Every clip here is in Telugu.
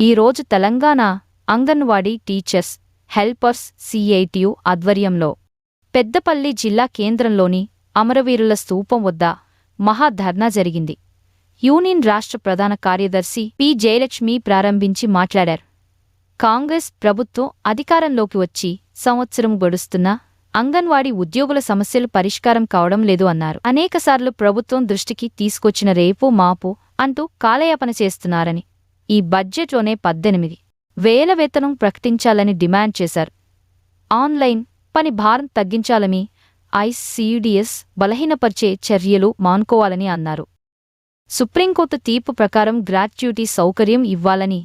ఈరోజు Telangana anganwadi teachers helpers CITU ఆధ్వర్యంలో పెద్దపల్లి జిల్లా కేంద్రంలోని అమరవీరుల స్తూపం వద్ద మహాధర్నా జరిగింది. యూనియన్ రాష్ట్ర ప్రధాన కార్యదర్శి పి. జయలక్ష్మి ప్రారంభించి మాట్లాడారు. కాంగ్రెస్ ప్రభుత్వం అధికారంలోకి వచ్చి సంవత్సరం గడుస్తున్నా అంగన్వాడీ ఉద్యోగుల సమస్యలు పరిష్కారం కావడం లేదు అన్నారు. అనేకసార్లు ప్రభుత్వం దృష్టికి తీసుకొచ్చిన రేపు మాపు అంటూ కాలయాపన చేస్తున్నారని, ఈ బడ్జెట్లోనే 18,000 వేతనం ప్రకటించాలని డిమాండ్ చేశారు. ఆన్లైన్ పని భారం తగ్గించాలని, ఐసిడిఎస్ బలహీనపరిచే చర్యలు మానుకోవాలని అన్నారు. సుప్రీంకోర్టు తీర్పు ప్రకారం గ్రాట్యుటీ సౌకర్యం ఇవ్వాలని,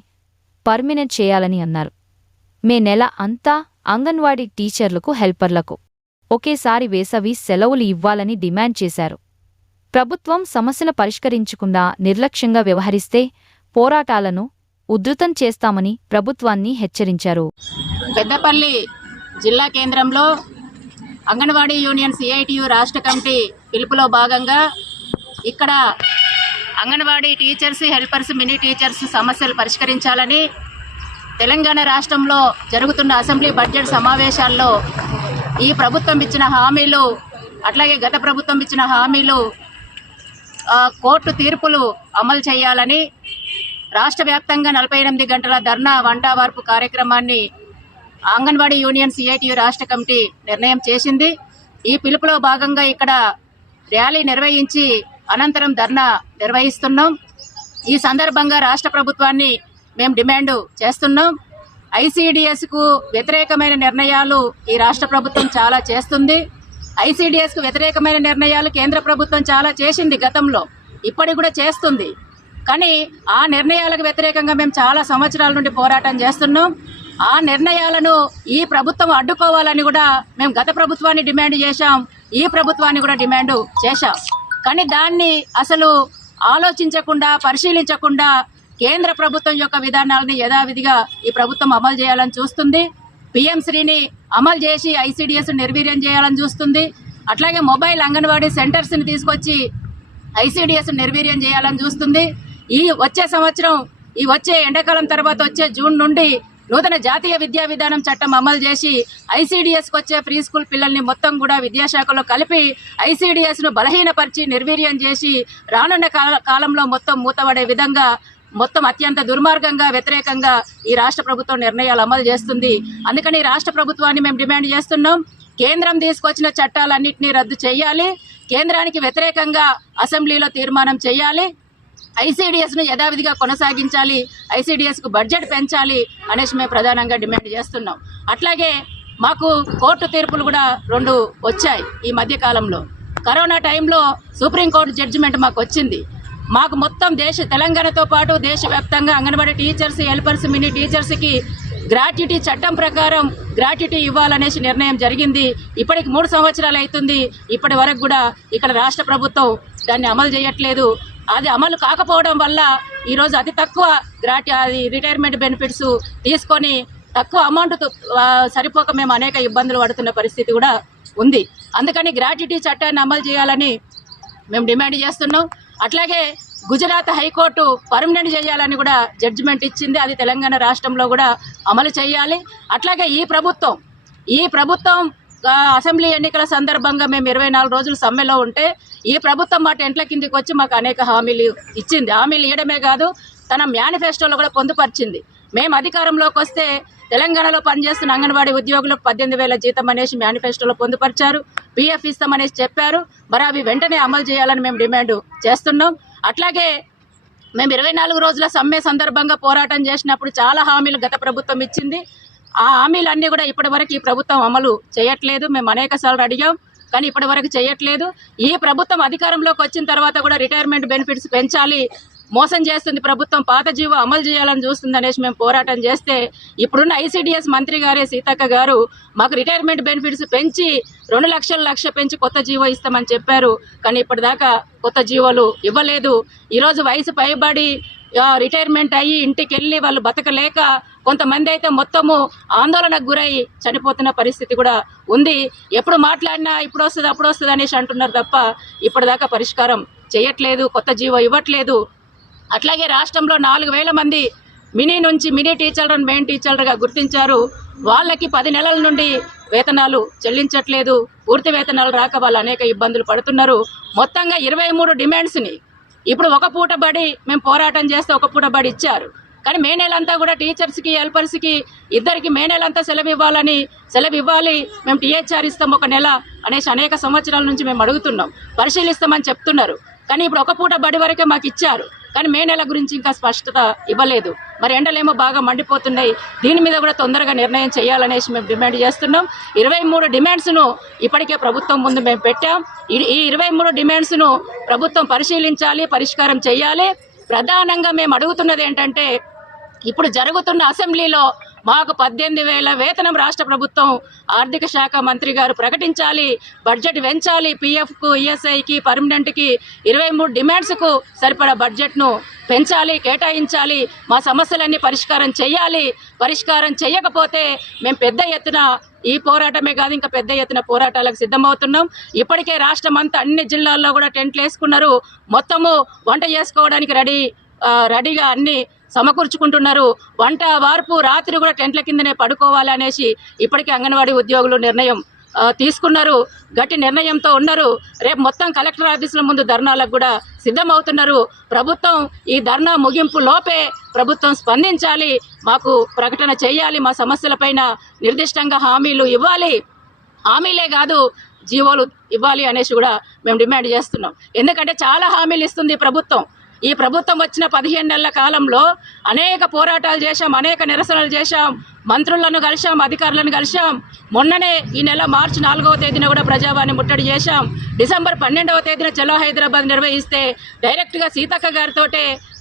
పర్మినెంట్ చేయాలని అన్నారు. మే నెల అంతా అంగన్వాడీ టీచర్లకు హెల్పర్లకు ఒకేసారి వేసవి సెలవులు ఇవ్వాలని డిమాండ్ చేశారు. ప్రభుత్వం సమస్యలు పరిష్కరించకుండా నిర్లక్ష్యంగా వ్యవహరిస్తే పోరాటాలను ఉధృతం చేస్తామని ప్రభుత్వాన్ని హెచ్చరించారు. పెద్దపల్లి జిల్లా కేంద్రంలో అంగన్వాడీ యూనియన్ సిఐటియు రాష్ట్ర కమిటీ పిలుపులో భాగంగా ఇక్కడ anganwadi teachers, helpers, mini teachers సమస్యలు పరిష్కరించాలని తెలంగాణ రాష్ట్రంలో జరుగుతున్న అసెంబ్లీ బడ్జెట్ సమావేశాల్లో ఈ ప్రభుత్వం ఇచ్చిన హామీలు, అట్లాగే గత ప్రభుత్వం ఇచ్చిన హామీలు, కోర్టు తీర్పులు అమలు చేయాలని రాష్ట్ర వ్యాప్తంగా 48 గంటల ధర్నా వంట వార్పు కార్యక్రమాన్ని అంగన్వాడీ యూనియన్ సిఐటియు రాష్ట్ర కమిటీ నిర్ణయం చేసింది. ఈ పిలుపులో భాగంగా ఇక్కడ ర్యాలీ నిర్వహించి అనంతరం ధర్నా నిర్వహిస్తున్నాం. ఈ సందర్భంగా రాష్ట్ర ప్రభుత్వాన్ని మేము డిమాండ్ చేస్తున్నాం. ఐసిడిఎస్కు వ్యతిరేకమైన నిర్ణయాలు ఈ రాష్ట్ర ప్రభుత్వం చాలా చేస్తుంది. ఐసిడిఎస్కు వ్యతిరేకమైన నిర్ణయాలు కేంద్ర ప్రభుత్వం చాలా చేసింది గతంలో, ఇప్పటికి కూడా చేస్తుంది. కానీ ఆ నిర్ణయాలకు వ్యతిరేకంగా మేము చాలా సంవత్సరాల నుండి పోరాటం చేస్తున్నాం. ఆ నిర్ణయాలను ఈ ప్రభుత్వం అడ్డుకోవాలని కూడా మేము గత ప్రభుత్వాన్ని డిమాండ్ చేశాం, ఈ ప్రభుత్వాన్ని కూడా డిమాండ్ చేశాం. కానీ దాన్ని అసలు ఆలోచించకుండా, పరిశీలించకుండా కేంద్ర ప్రభుత్వం యొక్క విధానాలని యథావిధిగా ఈ ప్రభుత్వం అమలు చేయాలని చూస్తుంది. పిఎంశ్రీని అమలు చేసి ఐసిడిఎస్ నిర్వీర్యం చేయాలని చూస్తుంది. అట్లాగే మొబైల్ అంగన్వాడీ సెంటర్స్ని తీసుకొచ్చి ఐసిడిఎస్ నిర్వీర్యం చేయాలని చూస్తుంది. ఈ వచ్చే సంవత్సరం, ఈ వచ్చే ఎండాకాలం తర్వాత వచ్చే జూన్ నుండి నూతన జాతీయ విద్యా విధానం చట్టం అమలు చేసి ఐసిడిఎస్కి వచ్చే ప్రీ స్కూల్ పిల్లల్ని మొత్తం కూడా విద్యాశాఖలో కలిపి ఐసిడిఎస్ను బలహీనపరిచి నిర్వీర్యం చేసి రానున్న కాలంలో మొత్తం మూతపడే విధంగా, మొత్తం అత్యంత దుర్మార్గంగా, వ్యతిరేకంగా ఈ రాష్ట్ర ప్రభుత్వం నిర్ణయాలు అమలు చేస్తుంది. అందుకని రాష్ట్ర ప్రభుత్వాన్ని మేము డిమాండ్ చేస్తున్నాం. కేంద్రం తీసుకొచ్చిన చట్టాలన్నింటినీ రద్దు చేయాలి, కేంద్రానికి వ్యతిరేకంగా అసెంబ్లీలో తీర్మానం చేయాలి, ఐసిడిఎస్ను యథావిధిగా కొనసాగించాలి, ఐసిడిఎస్కు బడ్జెట్ పెంచాలి అనేసి మేము ప్రధానంగా డిమాండ్ చేస్తున్నాం. అట్లాగే మాకు కోర్టు తీర్పులు కూడా 2 వచ్చాయి ఈ మధ్యకాలంలో. కరోనా టైంలో సుప్రీంకోర్టు జడ్జిమెంట్ మాకు వచ్చింది. మాకు మొత్తం తెలంగాణతో పాటు దేశవ్యాప్తంగా అంగన్వాడీ టీచర్స్, హెల్పర్స్, మినీ టీచర్స్కి గ్రాట్యుటీ చట్టం ప్రకారం గ్రాట్యుటీ ఇవ్వాలనేసి నిర్ణయం జరిగింది. ఇప్పటికి 3 సంవత్సరాలు అవుతుంది. ఇప్పటి వరకు కూడా ఇక్కడ రాష్ట్ర ప్రభుత్వం దాన్ని అమలు చేయట్లేదు. అది అమలు కాకపోవడం వల్ల ఈరోజు అతి తక్కువ రిటైర్మెంట్ బెనిఫిట్స్ తీసుకొని తక్కువ అమౌంట్ సరిపోక మేము అనేక ఇబ్బందులు పడుతున్న పరిస్థితి కూడా ఉంది. అందుకని గ్రాట్యుటీ చట్టాన్ని అమలు చేయాలని మేము డిమాండ్ చేస్తున్నాం. అట్లాగే గుజరాత్ హైకోర్టు పర్మనెంట్ చేయాలని కూడా జడ్జిమెంట్ ఇచ్చింది. అది తెలంగాణ రాష్ట్రంలో కూడా అమలు చేయాలి. అట్లాగే ఈ ప్రభుత్వం అసెంబ్లీ ఎన్నికల సందర్భంగా మేము 24 రోజులు సమ్మెలో ఉంటే ఈ ప్రభుత్వం మా టెంట్ల కిందికి వచ్చి మాకు అనేక హామీలు ఇచ్చింది. హామీలు ఇవ్వడమే కాదు, తన మేనిఫెస్టోలో కూడా పొందుపరిచింది. మేము అధికారంలోకి వస్తే తెలంగాణలో పనిచేస్తున్న అంగన్వాడీ ఉద్యోగులకు 18,000 జీతం అనేసి మేనిఫెస్టోలో పొందుపరిచారు. పిఎఫ్ ఇస్తామనేసి చెప్పారు. మరి అవి వెంటనే అమలు చేయాలని మేము డిమాండ్ చేస్తున్నాం. అట్లాగే మేము 24 రోజుల సమ్మె సందర్భంగా పోరాటం చేసినప్పుడు చాలా హామీలు గత ప్రభుత్వం ఇచ్చింది. ఆ హామీలన్నీ కూడా ఇప్పటివరకు ఈ ప్రభుత్వం అమలు చేయట్లేదు. మేము అనేకసార్లు అడిగాం, కానీ ఇప్పటివరకు చేయట్లేదు. ఈ ప్రభుత్వం అధికారంలోకి వచ్చిన తర్వాత కూడా రిటైర్మెంట్ బెనిఫిట్స్ పెంచాలి, మోసం చేస్తుంది ప్రభుత్వం, పాత జీవో అమలు చేయాలని చూస్తుంది అనేసి మేము పోరాటం చేస్తే ఇప్పుడున్న ఐసిడిఎస్ మంత్రి గారే సీతక్క గారు మాకు రిటైర్మెంట్ బెనిఫిట్స్ పెంచి 2 లక్షలు పెంచి కొత్త జీవో ఇస్తామని చెప్పారు. కానీ ఇప్పటిదాకా కొత్త జీవోలు ఇవ్వలేదు. ఈరోజు వయసు పైబడి రిటైర్మెంట్ అయ్యి ఇంటికి వెళ్ళి వాళ్ళు బతకలేక కొంతమంది అయితే మొత్తము ఆందోళనకు గురై చనిపోతున్న పరిస్థితి కూడా ఉంది. ఎప్పుడు మాట్లాడినా ఇప్పుడు వస్తుంది, అప్పుడు వస్తుంది అనేసి అంటున్నారు తప్ప ఇప్పటిదాకా పరిష్కారం చేయట్లేదు, కొత్త జీవో ఇవ్వట్లేదు. అట్లాగే రాష్ట్రంలో 4,000 మంది మినీ టీచర్లను మెయిన్ టీచర్లుగా గుర్తించారు. వాళ్ళకి 10 నెలల నుండి వేతనాలు చెల్లించట్లేదు. పూర్తి వేతనాలు రాక వాళ్ళు అనేక ఇబ్బందులు పడుతున్నారు. మొత్తంగా 23 డిమాండ్స్ని ఇప్పుడు ఒక పూట బడి మేము పోరాటం చేస్తే ఒక పూట బడి ఇచ్చారు. కానీ మే నెలంతా కూడా టీచర్స్కి హెల్పర్స్కి ఇద్దరికి మే నెలంతా సెలవు ఇవ్వాలి, మేము టీహెచ్ఆర్ ఇస్తాం 1 నెల అనేసి అనేక సంవత్సరాల నుంచి మేము అడుగుతున్నాం. పరిశీలిస్తామని చెప్తున్నారు. కానీ ఇప్పుడు ఒక పూట బడి వరకే మాకు ఇచ్చారు. కానీ మే నెల గురించి ఇంకా స్పష్టత ఇవ్వలేదు. మరి ఎండలేమో బాగా మండిపోతున్నాయి. దీని మీద కూడా తొందరగా నిర్ణయం చేయాలనేసి మేము డిమాండ్ చేస్తున్నాం. 23 డిమాండ్స్ను ఇప్పటికే ప్రభుత్వం ముందు మేము పెట్టాం. ఈ 23 డిమాండ్స్ను ప్రభుత్వం పరిశీలించాలి, పరిష్కారం చేయాలి. ప్రధానంగా మేము అడుగుతున్నది ఏంటంటే, ఇప్పుడు జరుగుతున్న అసెంబ్లీలో మాకు 18,000 వేతనం రాష్ట్ర ప్రభుత్వం ఆర్థిక శాఖ మంత్రి గారు ప్రకటించాలి, బడ్జెట్ పెంచాలి, పీఎఫ్కు, ఈఎస్ఐకి, పర్మనెంట్కి 23 డిమాండ్స్కు సరిపడా బడ్జెట్ను పెంచాలి, కేటాయించాలి. మా సమస్యలన్నీ పరిష్కారం చేయాలి. పరిష్కారం చేయకపోతే మేము పెద్ద ఎత్తున ఈ పోరాటమే కాదు ఇంకా పెద్ద ఎత్తున పోరాటాలకు సిద్ధమవుతున్నాం. ఇప్పటికే రాష్ట్రం అంతా అన్ని జిల్లాల్లో కూడా టెంట్లు వేసుకున్నారు. మొత్తము వంట చేసుకోవడానికి రెడీగా అన్ని సమకూర్చుకుంటున్నారు. వంట వార్పు రాత్రి కూడా టెంట్ల కిందనే పడుకోవాలి అనేసి ఇప్పటికే అంగన్వాడీ ఉద్యోగులు నిర్ణయం తీసుకున్నారు. గట్టి నిర్ణయంతో ఉన్నారు. రేపు మొత్తం కలెక్టర్ ఆఫీసుల ముందు ధర్నాలకు కూడా సిద్ధమవుతున్నారు. ప్రభుత్వం ఈ ధర్నా ముగింపు లోపే ప్రభుత్వం స్పందించాలి, మాకు ప్రకటన చేయాలి, మా సమస్యలపైన నిర్దిష్టంగా హామీలు ఇవ్వాలి. హామీలే కాదు జీవోలు ఇవ్వాలి అనేసి కూడా మేము డిమాండ్ చేస్తున్నాం. ఎందుకంటే చాలా హామీలు ఇస్తుంది ప్రభుత్వం. ఈ ప్రభుత్వం వచ్చిన 15 నెలల కాలంలో అనేక పోరాటాలు చేశాం, అనేక నిరసనలు చేశాం, మంత్రులను కలిశాం, అధికారులను కలిశాం. మొన్ననే ఈ నెల మార్చి 4వ తేదీన కూడా ప్రజావాణి ముట్టడి చేశాం. డిసెంబర్ 12వ తేదీన చలో హైదరాబాద్ నిర్వహిస్తే డైరెక్ట్గా సీతక్క గారితో,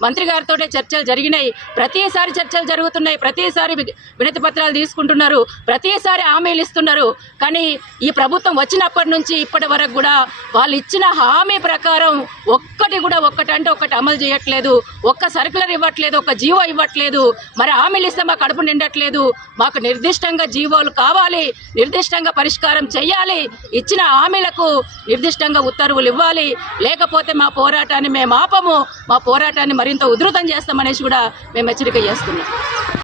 మంత్రి గారితో చర్చలు జరిగినాయి. ప్రతిసారి చర్చలు జరుగుతున్నాయి, ప్రతిసారి వినతి పత్రాలు తీసుకుంటున్నారు, ప్రతిసారి హామీలు ఇస్తున్నారు. కానీ ఈ ప్రభుత్వం వచ్చినప్పటి నుంచి ఇప్పటి వరకు కూడా వాళ్ళు ఇచ్చిన హామీ ప్రకారం ఒక్కటంటే ఒక్కటి అమలు చేయట్లేదు. ఒక్క సర్కులర్ ఇవ్వట్లేదు, ఒక్క జీవో ఇవ్వట్లేదు. మరి హామీలు ఇస్తే మా కడుపు నిండట్లేదు. మాకు నిర్దిష్టంగా జీవోలు కావాలి, నిర్దిష్టంగా పరిష్కారం చేయాలి, ఇచ్చిన హామీలకు నిర్దిష్టంగా ఉత్తర్వులు ఇవ్వాలి. లేకపోతే మా పోరాటాన్ని మేము ఆపము, మా పోరాటాన్ని మరింత ఉధృతం చేస్తామనేసి కూడా మేము హెచ్చరిక చేస్తున్నాం.